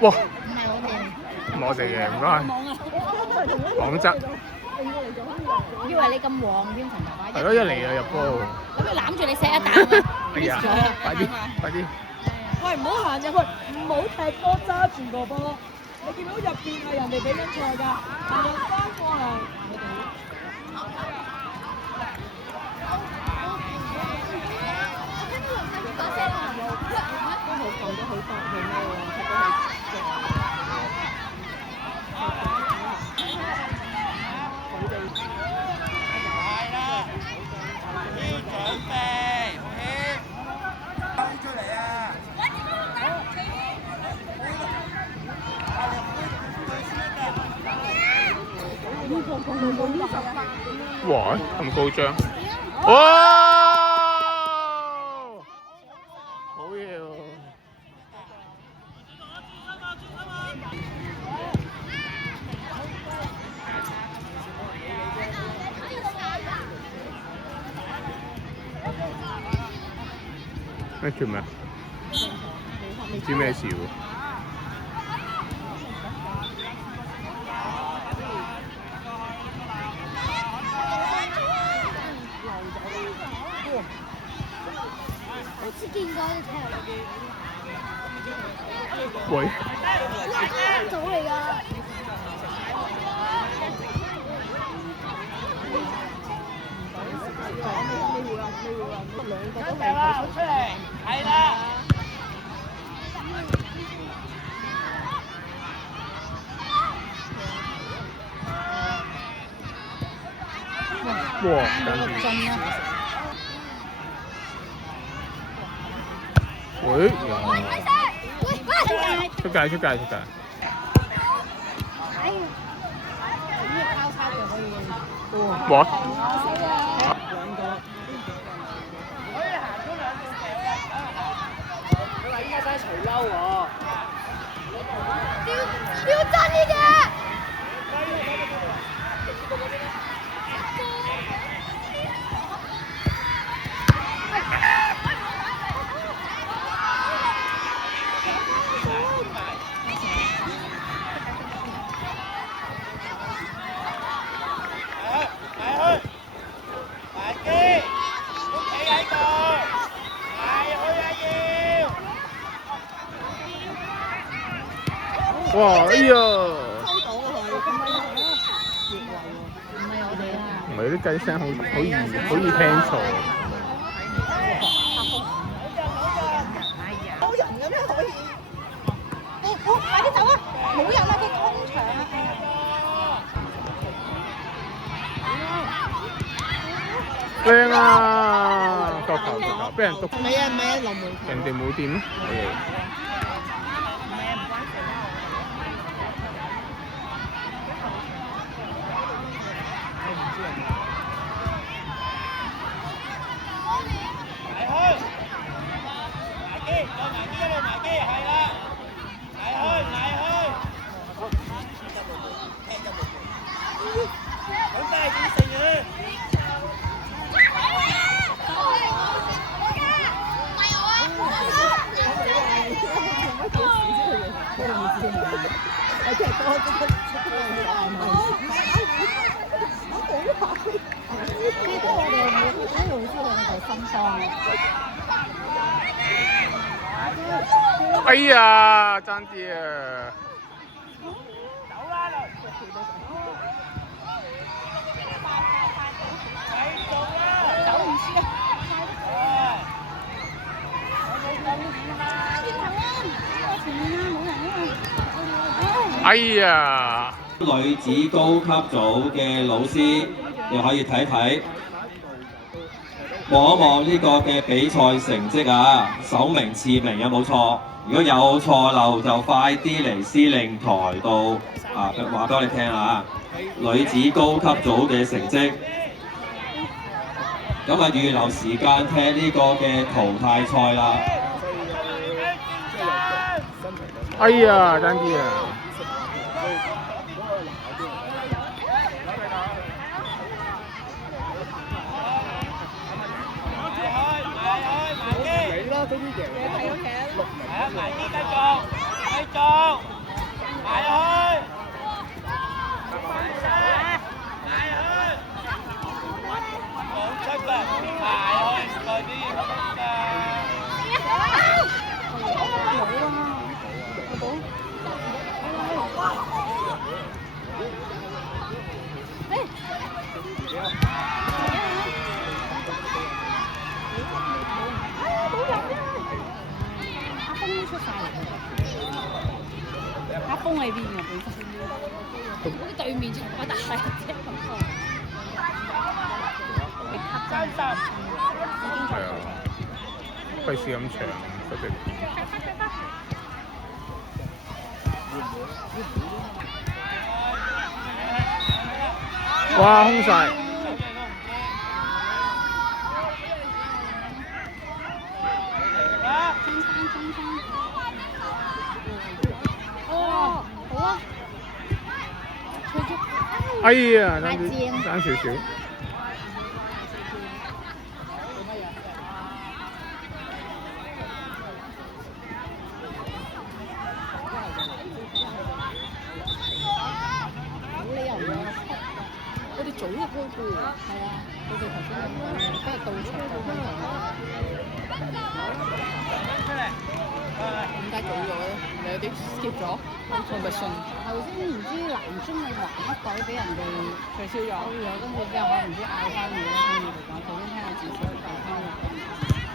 哇！唔係我哋，唔係我哋嘅，唔該。網質以為你咁黃添，尋日話。係咯，一嚟就入波。咁佢攬住你錫一啖啊！哎呀，快啲，快啲！喂，唔好行入去，唔好踢波揸住個波。你見到入邊係人哋比緊賽㗎，行入翻過嚟。哇！咁高張，哇！好嘢喎！咩叫咩？唔知咩事喎？好似見過你踢。喂！組嚟㗎。出嚟，係啦。哇！跟住。喂！出界，出界，出界！哇！應該真係除褸喎。要真啲嘅。哇！哎呀！唔係啲雞聲好易聽錯。多人嘅咩可以？快啲走啊！冇人啊，個空場啊！靚啊！角球角球，俾人篤。唔係啊，臨門。人哋冇掂咩？哎呀，爭啲啊！哎呀！女子高級組嘅老師，你可以睇睇，望一望呢個嘅比賽成績啊，首名次名有冇錯？如果有錯漏就快啲嚟司令台度話俾我哋聽啊！女子高級組嘅成績，咁啊預留時間踢呢個嘅淘汰賽啦。哎呀，爭啲啊！嗰啲贏，係啊，埋啲繼續。阿峰都出晒嚟喎，阿峰喺邊啊？本身好似對面場嗰大隻咁多，力克真實已經係啊，費事咁長嗰隻片。哇，空晒！哦，好啊，吹足，哎呀，太尖爭少少。冇理由㗎，我哋早就開過喎。係啊，我哋頭先咁講，不過到場就開點解早咗咧？你有啲 skip 咗？我咪信。頭先唔知南中嘅橫一隊俾人哋取消咗，跟住之後可能唔知嗌翻你啦，跟住嚟講，頭先聽阿志少嗌翻你。